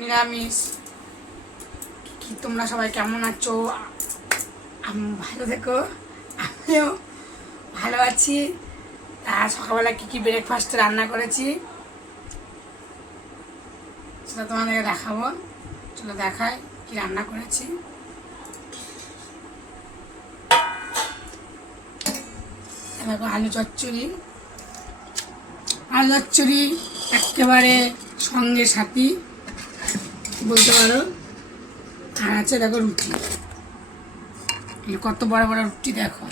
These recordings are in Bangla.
নিরামিষ। কি তোমরা সবাই কেমন আছো? আমি, ভালো থেকো। আমিও ভালো আছি। তা সকালবেলা কী কী ব্রেকফাস্ট রান্না করেছি? সেটা তোমাদেরকে দেখাবো। চলো দেখায় কি রান্না করেছি। দেখো আলু চচ্চড়ি। আলু চচ্চড়ি একেবারে সঙ্গে সাথী। বলতে পারো? আর আছে দেখো রুটি। কত বড় বড় রুটি দেখো।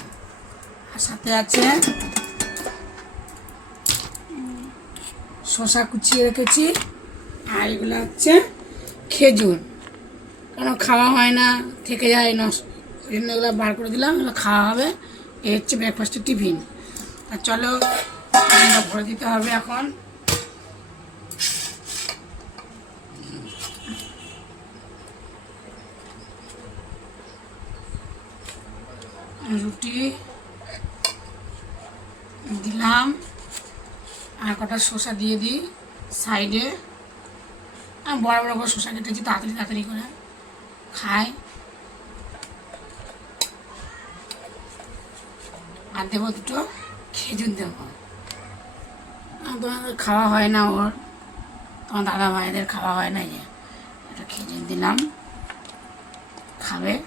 আর সাথে আছে শসা কুচিয়ে রেখেছি। আর এগুলো হচ্ছে খেজুর। কেন খাওয়া হয় না, থেকে যায় নষ্ট। ওই জন্য এগুলো বার করে দিলাম, এগুলো খাওয়া হবে। এই হচ্ছে ব্রেকফাস্টের টিফিন। আর চলো ভরে দিতে হবে এখন। রুটি দিলাম। আর কটা শসা দিয়ে দিই সাইডে। আমি বড় বড় করে শসা কেটেছি, তাড়াতাড়ি তাড়াতাড়ি করে খাই। আর দেবো দুটো খেজুর দেবো। তোমাদের খাওয়া হয় না ওর। তোমার দাদা ভাইদের খাওয়া হয় না যে। একটা খেজুর দিলাম। খাবে।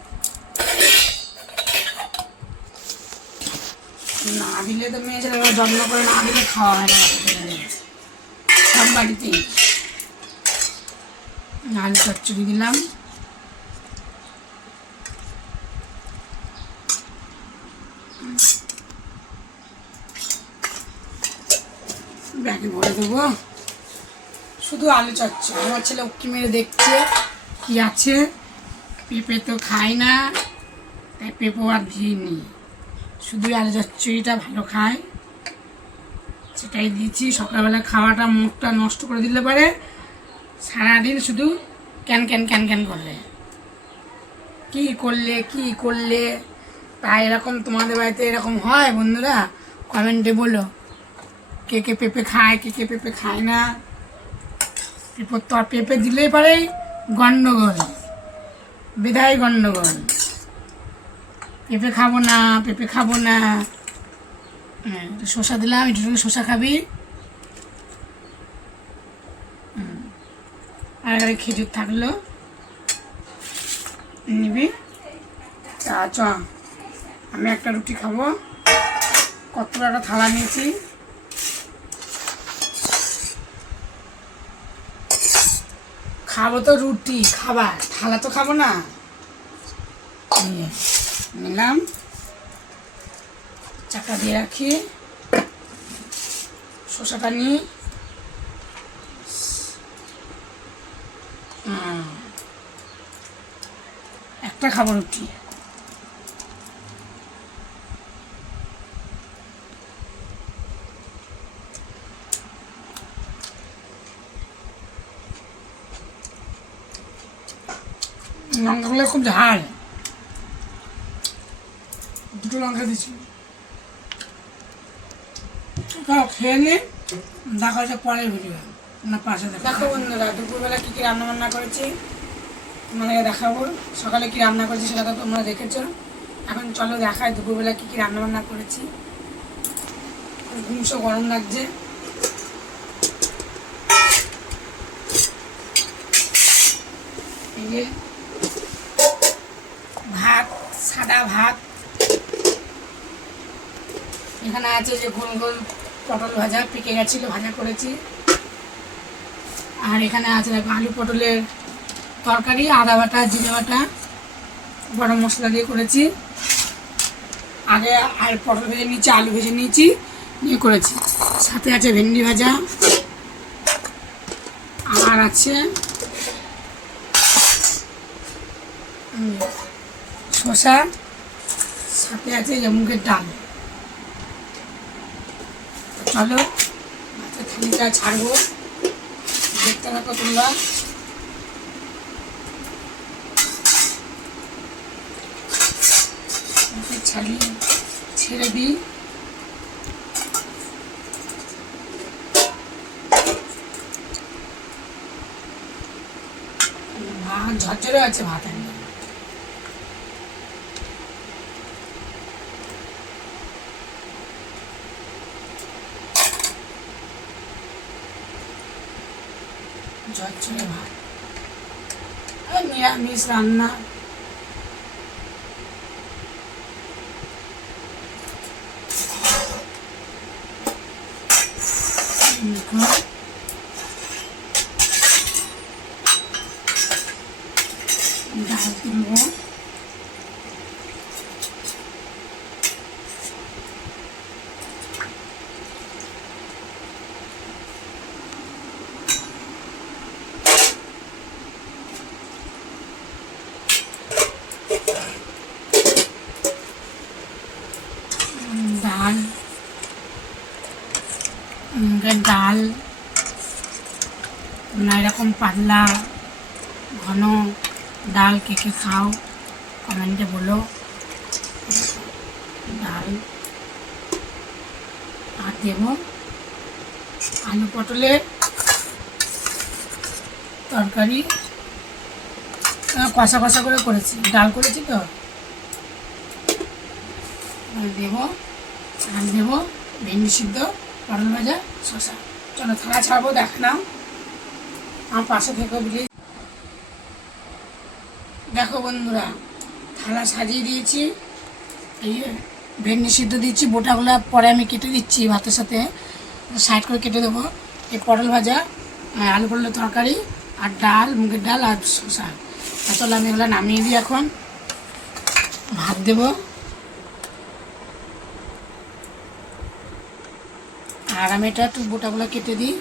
না দিলে তো মেয়ে ছেলেরা যত্ন করে না দিলে খাওয়া হয় না। সব বাড়িতেই। আলু চচ্চড়ি দিলাম। ব্যাগে ভরে দেবো। শুধু আলু চচ্চড়ি। আমার ছেলে উকি মেরে দেখছে কি আছে। পেঁপে তো খায় না, তাই পেঁপো আর দিইনি শুধু আলু চচ্চড়িটা ভালো খায়। সেটাই দিয়েছি সকালবেলা খাওয়াটা মুখটা নষ্ট করে দিলে পারে। সারাদিন শুধু ক্যান ক্যান ক্যান ক্যান করলে। কি করলে কি করলে তা এরকম তোমাদের বাড়িতে এরকম হয় বন্ধুরা? কমেন্টে বলো। কে কে পেঁপে খায়, কে কে পেঁপে খায় না? পেঁপে তো আর পেঁপে দিলেই পারে গন্ডগোল। বিধায় গন্ডগোল। পেঁপে খাব না পেঁপে খাব না। হ্যাঁ, একটু শসা দিলাম একটু শসা খাবি। আর এখানে খেজুর থাকল। নিবি। চা চ আমি একটা রুটি খাব। কত বড় একটা থালা নিয়েছি। খাব তো রুটি খাবার। থালা তো খাব না। এই যে, নিলাম। চাকা দিয়ে রাখি। শসাটা নিই। একটা খাব রুটি। লঙ্কাগুলো খুব দুটো লঙ্কা দিচ্ছি। খেয়ে নে দেখা হচ্ছে পরের ভিডিও না পাশে দেখো বন্ধুরা দুপুরবেলা কী কী রান্না বান্না করেছি? তোমাদেরকে দেখাবো। সকালে কী রান্না করেছি সেটা তো তোমরা দেখেছ। এখন চলো দেখাই দুপুরবেলা কী কী রান্না বান্না করেছি। ঘুমসো গরম লাগছে। ভাত সাদা ভাত এখানে আছে যে গোল গোল পটল ভাজা, পেকে গেছিল, ভাজা করেছি। আর এখানে আছে দেখো আলু পটলের তরকারি, আদা বাটা, জিরে বাটা, গরম মশলা দিয়ে করেছি। আগে আর পটল ভেজে নিয়েছি, আলু ভেজে নিয়েছি নিয়ে করেছি। সাথে আছে ভেন্ডি ভাজা। আর আছে শসা। সাথে আছে যে মুগের ডাল। চলো মাছের থালিটা ছাড়বো। দেখতে থাকো তোমরা। ছাড়িয়ে ছেড়ে দিই। ঝরঝরে আছে ভাত ঝরঝরে ভাত আর নিরামিষ রান্না ডাল ডাল মুগের ডাল না এরকম পাতলা ঘন ডাল কে কে খাও কমেন্টে বলো ডাল আর দেব আলু পটলের তরকারি কষা কষা করে করেছি ডাল করেছি তো দেব আর দেব ভেন্ডি সিদ্ধ, পটল ভাজা, শসা। চলো থালা ছাড়বো, দেখ নাও। আমার পাশে থেকে প্লিজ দেখো বন্ধুরা, থালা সাজিয়ে দিয়েছি। এই ভেন্ডি সিদ্ধ দিচ্ছি, বোটাগুলো পরে আমি কেটে দিচ্ছি ভাতের সাথে। সাইড করে কেটে দেবো। এই পটল ভাজা আলু পটলের তরকারি, আর ডাল, মুগের ডাল, আর শসা। তা চলো আমি এগুলো নামিয়ে দিই এখন। ভাত দেবো। আর আমি এটা একটু বোটাগুলো কেটে দিই।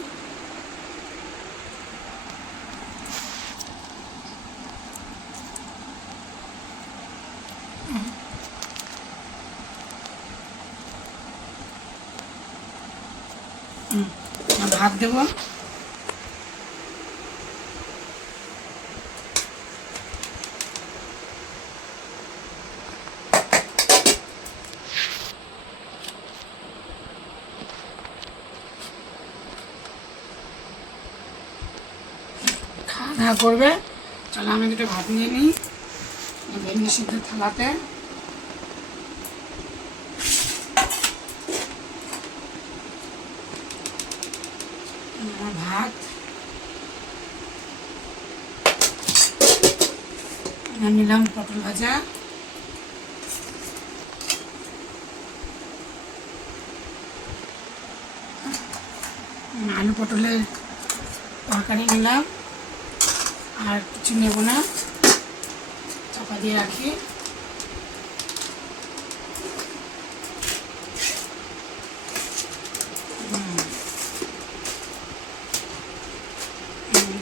ভাত দেবো। দাওয়া করবে। চলো আমি দুটো ভাত নিয়ে নিই। ভেন্ডি সিদ্ধ থালাতে। ভাত। নিলাম পটল ভাজা। আলু পটলের তরকারি নিলাম। আর কিছু নেব না। চাপা দিয়ে রাখি।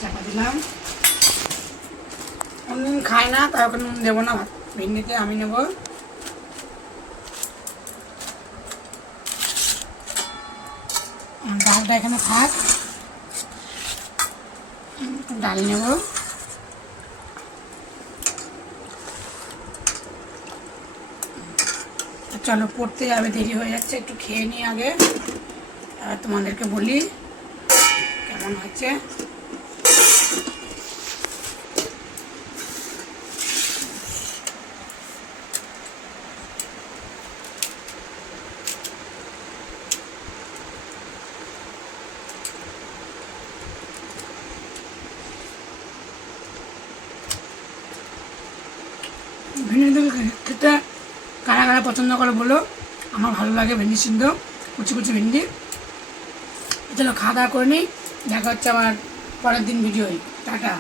চাপা দিলাম। অন্যদিন খায় না, তার ওখানে নুন দেবো না ভেন্ডিতে আমি নেব। ডালটা এখানে থাক। ডাল নেব। চলো, পড়তে যাবে, দেরি হয়ে যাচ্ছে, একটু খেয়ে নিই আগে। আর তোমাদেরকে বলি কেমন হচ্ছে। কারা পছন্দ করে বলো। আমার ভালো লাগে ভেন্ডি সিদ্ধ, কুচি কুচি ভেন্ডি। চলো খাওয়া দাওয়া করে নিই। দেখা হচ্ছে আমার পরের দিন ভিডিও টাটা।